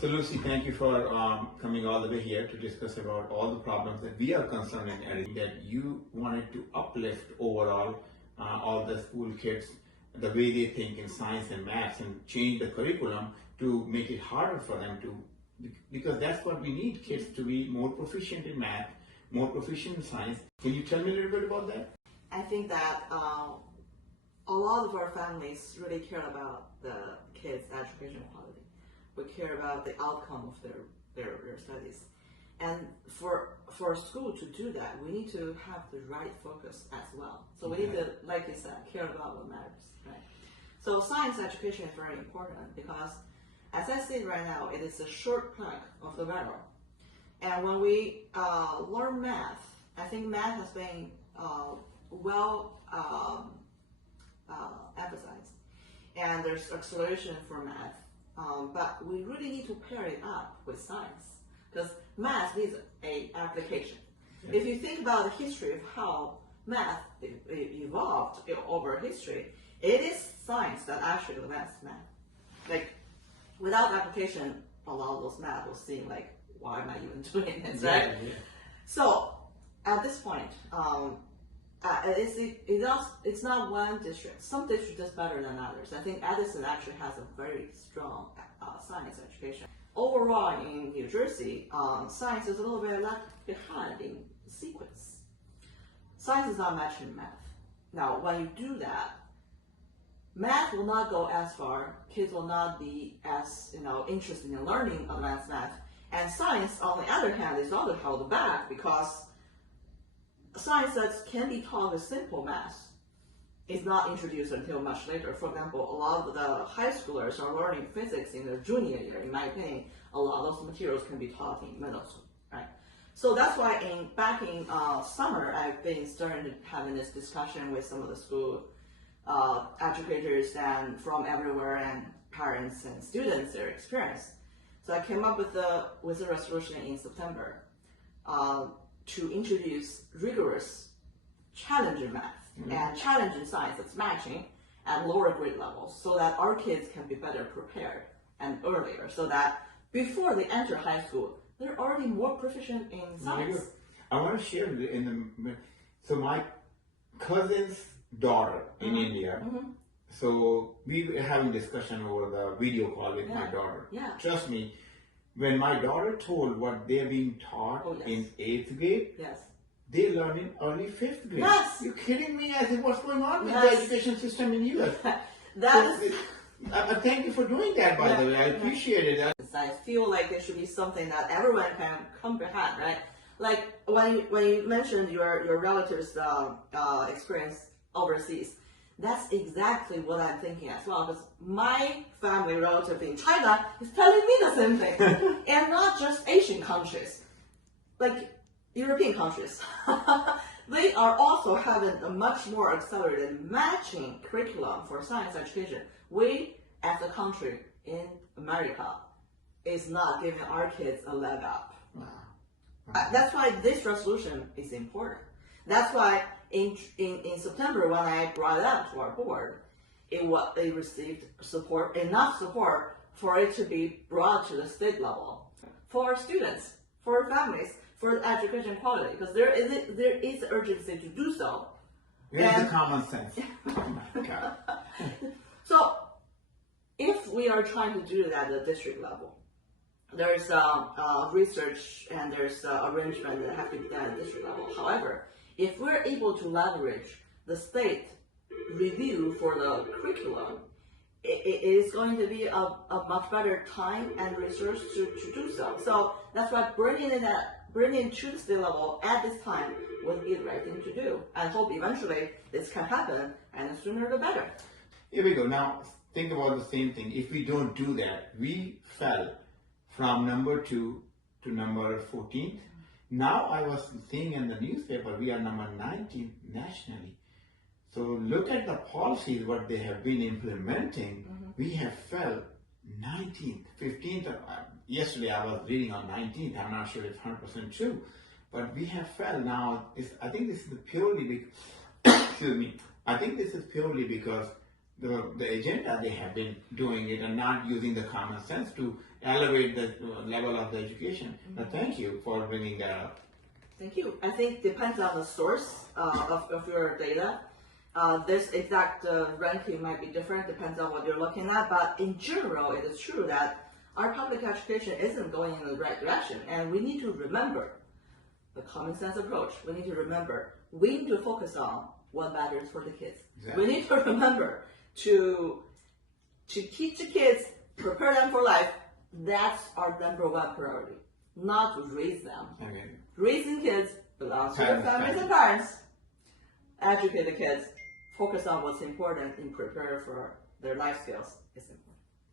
So Lucy, thank you for coming all the way here to discuss about all the problems that we are concerned in, and that you wanted to uplift overall all the school kids, the way they think in science and maths, and change the curriculum to make it harder for them to, because that's what we need, kids to be more proficient in math, more proficient in science. Can you tell me a little bit about that? I think that a lot of our families really care about the kids' education quality. We care about the outcome of their studies. And for a school to do that, we need to have the right focus as well. So we need to, like you said, care about what matters, right? So science education is very important because, as I see it right now, it is a short plank of the barrel. And when we learn math, I think math has been well emphasized, and there's acceleration for math. But we really need to pair it up with science, because math needs an application. If you think about the history of how math evolved over history, it is science that actually advanced math. Like, without application, a lot of those math will seem like, why am I even doing this, right? Yeah. So, at this point, it's not one district. Some districts does better than others. I think Edison actually has a very strong science education. Overall, in New Jersey, science is a little bit left behind in sequence. Science is not matching math. Now, when you do that, math will not go as far. Kids will not be as interested in learning advanced math. And science, on the other hand, is also held back because science that can be taught with simple math is not introduced until much later. For example, a lot of the high schoolers are learning physics in their junior year. In my opinion, a lot of those materials can be taught in middle school, right? So that's why back in summer, I've been starting to having this discussion with some of the school educators and from everywhere, and parents and students, their experience. So I came up with a resolution in September to introduce rigorous challenging math and challenging science that's matching at lower grade levels, so that our kids can be better prepared and earlier, so that before they enter high school, they're already more proficient in science. I want to share so my cousin's daughter in India, so we were having discussion over the video call with my daughter. Yeah. Trust me, when my daughter told what they're being taught in 8th grade, they learn in early 5th grade. Yes. You're kidding me? I said, what's going on with the education system in US? Thank you for doing that, by the way. I appreciate it. I feel like there should be something that everyone can comprehend, right? Like when you mentioned your relatives' experience overseas, that's exactly what I'm thinking as well, because my family relative in China is telling me the same thing. And not just Asian countries, like European countries. They are also having a much more accelerated matching curriculum for science education. We, as a country in America, is not giving our kids a leg up. Wow. That's why this resolution is important. That's why in September, when I brought it up to our board, it received enough support for it to be brought to the state level for students, for families, for education quality, because there is urgency to do so. Where's the common sense? So, if we are trying to do that at the district level, there's research and there's arrangement that have to be done at the district level. However, if we're able to leverage the state review for the curriculum, it is going to be a much better time and resource to do so. So that's why bringing it to the state level at this time would be the right thing to do. I hope eventually this can happen, and the sooner the better. Here we go. Now think about the same thing. If we don't do that, we fell from number 2 to number 14th. Now I was seeing in the newspaper, we are number 19 nationally. So look at the policies, what they have been implementing. We have fell 19th, 15th. Yesterday I was reading on 19th. I'm not sure if 100% true, but we have fell now. I think this is purely because, excuse me. I think this is purely because the agenda they have been doing it and not using the common sense to elevate the level of the education. But thank you for bringing that up. Thank you. I think depends on the source of your data. This exact ranking might be different, depends on what you're looking at, but in general, it is true that our public education isn't going in the right direction, and we need to remember the common sense approach. We need to remember, we need to focus on what matters for the kids. Exactly. We need to remember to teach the kids, prepare them for life. That's our number one priority, not to raise them. Okay. Raising kids belongs to the Parents, families and parents. Educate the kids. Focus on what's important and prepare for their life skills is important.